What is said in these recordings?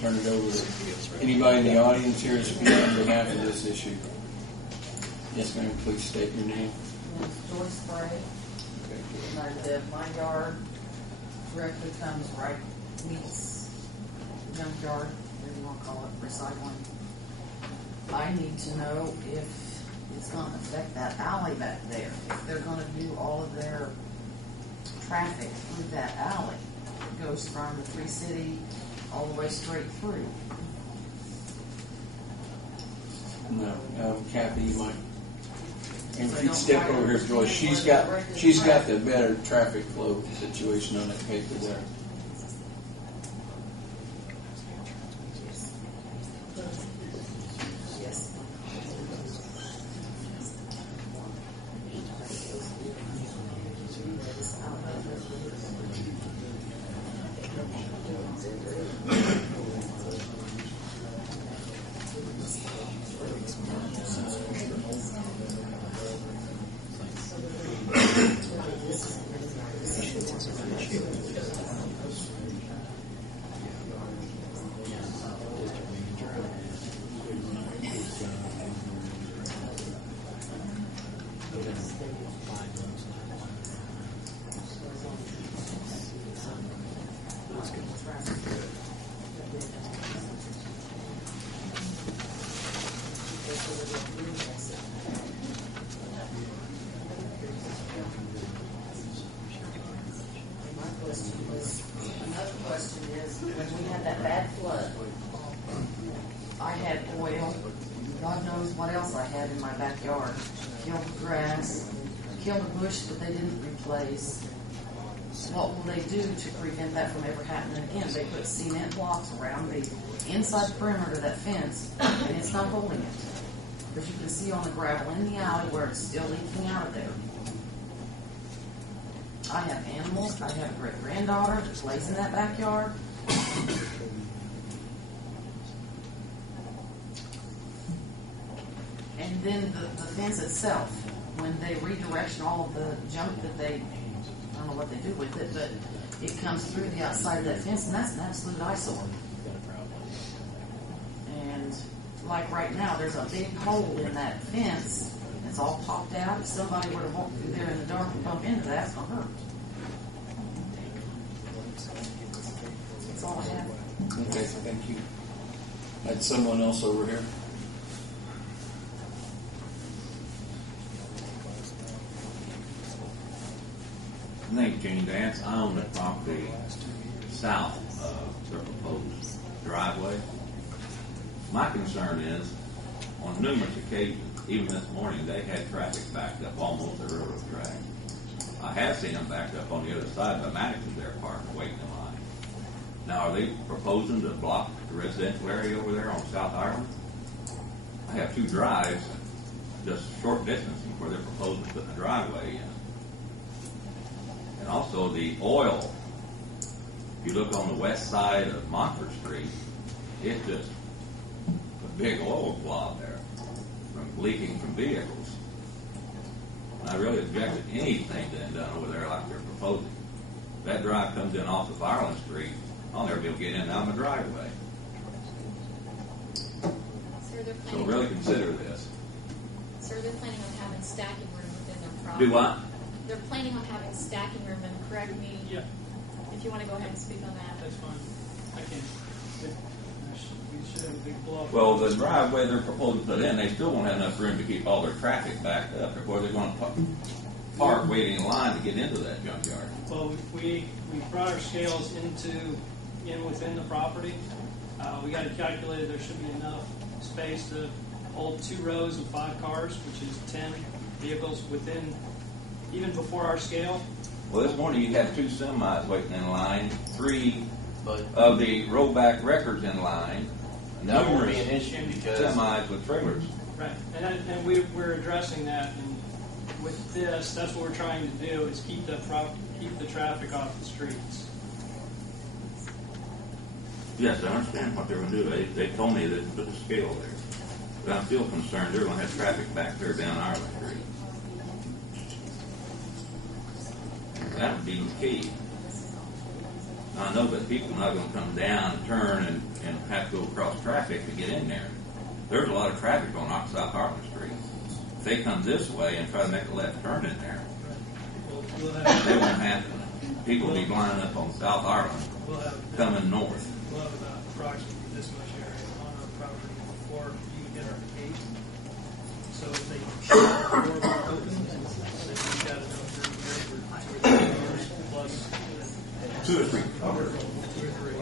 turn it over to anybody in the audience here to speak on behalf of this issue. Yes, ma'am. Please state your name. My name is Joyce Bray. Okay. And I live, my yard directly comes right, meets junkyard, whatever you want to call it, recycling. I need to know if it's going to affect that alley back there. If they're going to do all of their traffic through that alley. It goes from the Free City all the way straight through. No, Kathy, you might. And if you step over here, Joyce, she's got the better traffic flow situation on that paper there. Yes. Another question is, when we had that bad flood, I had oil, God knows what else I had in my backyard. Killed the grass, killed a bush that they didn't replace. What will they do to prevent that from ever happening again? They put cement blocks around the inside perimeter of that fence, and it's not holding it. But you can see on the gravel in the alley where it's still leaking out of there. I have animals. I have a great-granddaughter that plays in that backyard. And then the fence itself, when they redirection all of the junk that they, I don't know what they do with it, but it comes through the outside of that fence, and that's an absolute eyesore. And like right now, there's a big hole in that fence. It's all popped out. If somebody were to walk through there in the dark and bump into that, it's going to hurt. That's all I have. Okay, thank you. Had someone else over here. My name's Gene Dance. I own the property south of their proposed driveway. My concern is, on numerous occasions, even this morning, they had traffic backed up almost to the railroad track. I have seen them backed up on the other side by Maddox's there parked waiting in line. Now, are they proposing to block the residential area over there on South Ireland? I have two drives, just a short distance from where they're proposing to put the driveway in. And also the oil, if you look on the west side of Montford Street, it's just a big oil blob there from leaking from vehicles. And I really object to anything being done over there like they're proposing. If that drive comes in off of Ireland Street, I'll never be able to get in and out of my driveway. So really consider this. Sir, they're planning on having stacking room within their property. Do what? They're planning on having stacking room, and correct me if you want to go ahead and speak on that. That's fine. I can. We should have a big block. Well, the driveway they're proposing to put in, they still won't have enough room to keep all their traffic backed up. Or they're going to park waiting in line to get into that junkyard. Well, we brought our scales in within the property. We got it calculated there should be enough space to hold 2 rows of 5 cars, which is 10 vehicles within, even before our scale. Well, this morning you had 2 semis waiting in line, 3 of the rollback records in line. That won't be an issue because semis with trailers. Right, and we're addressing that, and with this, that's what we're trying to do is keep the traffic off the streets. Yes, I understand what they're going to do. They told me that put the scale there. But I'm still concerned they're going to have traffic back there down Ireland Street. That would be the key. I know that people are not going to come down and turn and have have to go across traffic to get in there. There's a lot of traffic on South Harlan Street. If they come this way and try to make a left turn in there, We'll they have, won't happen. People will be lining up on South Harlan we'll have, coming north. we'll have about approximately this much area on our property before you get our gate. So if they shut the door open, then we've got enough room here for 2 or 3 cars plus 2 or 3 cars. 2 or 3.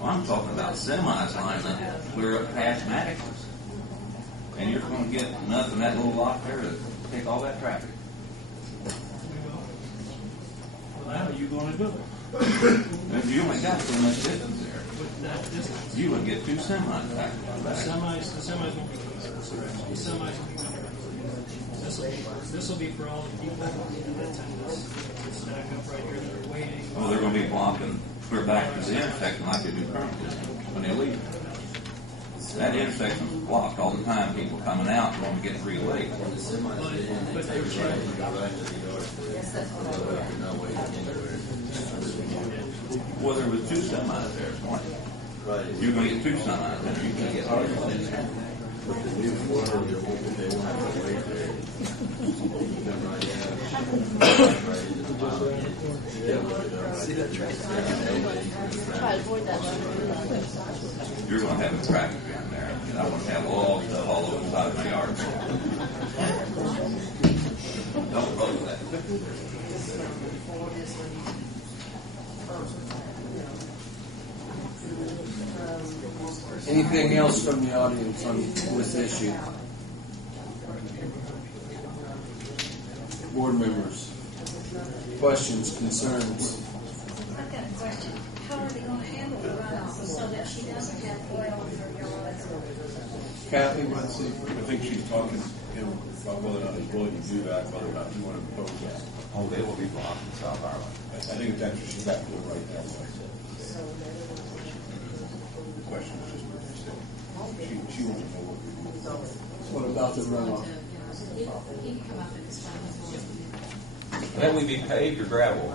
Well, I'm talking about semis lining up clear up past Maddox's. And you're going to get enough in that little lot there to take all that traffic. Well, how are you going to do it? If you only got so much distance there, With that distance? you would get 2 semis back to The back. semis won't be going this direction. The semis will be going this will be for all the people that tend to stack up right here that are waiting. Well, they're going to be blocking clear back to the intersection like they do currently when they leave. That intersection's blocked all the time. People coming out want to get free late. But they were changing. Yes, that's what I would. Well, there was 2 semis there this morning. You're going to get 2 semis, and you're going to get hard in there. You're going to have a traffic jam there, and I want to have all stuff all over the side of my yard. Don't vote for that. Anything else from the audience on this issue? Board members, questions, concerns? I've got a question. How are they going to handle the runoff so that she doesn't have oil in her yard? Kathy, what's the? I think she's talking, about whether or not he's willing to do that, whether or not you want to propose that. Oh, they will be blocking South Harlan. I think that's what she's got to do right now. The question is just what she said. She wants to know what we do. What about the runoff? He can come up at this time as well. That would be paved or gravel?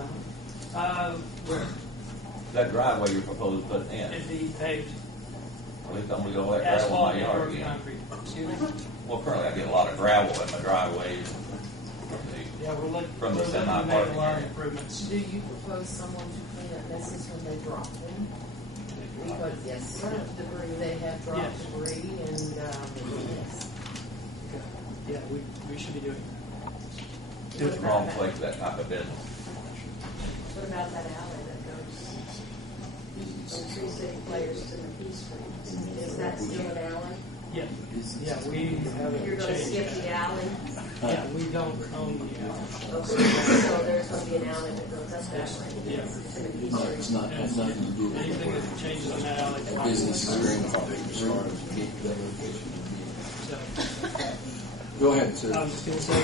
Where? That driveway you're proposing putting in? It'd be paved. At least I'm gonna go let gravel Asphalt in my or yard again. concrete. Excuse me? Well, currently I get a lot of gravel in my driveway. Yeah, we're looking, From the we're looking to semi make parking a lot of area. improvements. Do you propose someone to clean up messes when they drop them? Because yes, sort of debris, they have dropped Yes. debris and, yes. Yeah, we should be doing It's the wrong place for that type of business. What about that alley that goes from Tree City Players to the Peace Street? Is that still an alley? that. Yeah, we haven't You're gonna changed skip that. the alley? Yeah, we don't own the alley. Okay, so there's gonna be an alley that goes up that way? Yeah. To the Peace No, Street? it's not, has nothing to do with Anything that changes in that alley. the business agreement. Keep that location. So, Go ahead, sir. I was just going to say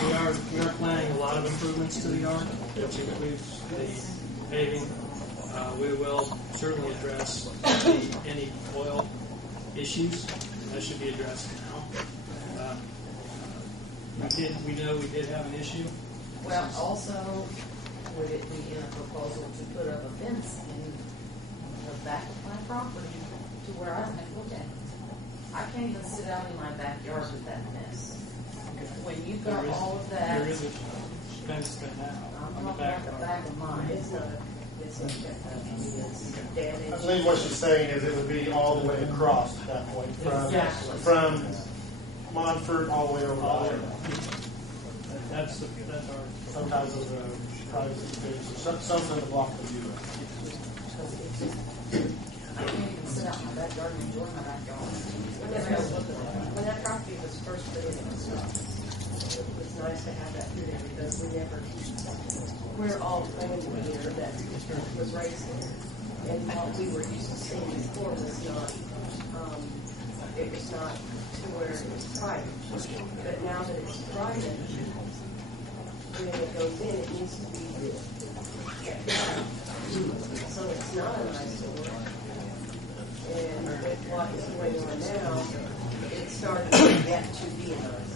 we are planning a lot of improvements to the yard, which includes the paving. We will certainly address any oil issues that should be addressed now. We know we did have an issue. Well, also, would it be in a proposal to put up a fence in the back of my property to where I don't have to look at it? I can't even sit out in my backyard with that mess. When you've got There is- all of that, There is a fence there now I'm on the talking back about the yard. back of mine. It's damaged. I believe what she's saying is it would be all the way across at that point, Exactly. from Montford all the way over to Iron. That's our. Sometimes those are private things, something to block the view. I can't even sit out in my backyard and enjoy my backyard. When that property was first put in, it was nice to have that through there because we're all family here that was raised here. And what we were used to seeing before was not, it was not to where it was private. But now that it's private, when it goes in, it needs to be kept out. So it's not an eyesore. And with what is going on now, it's starting to get to be an eyesore.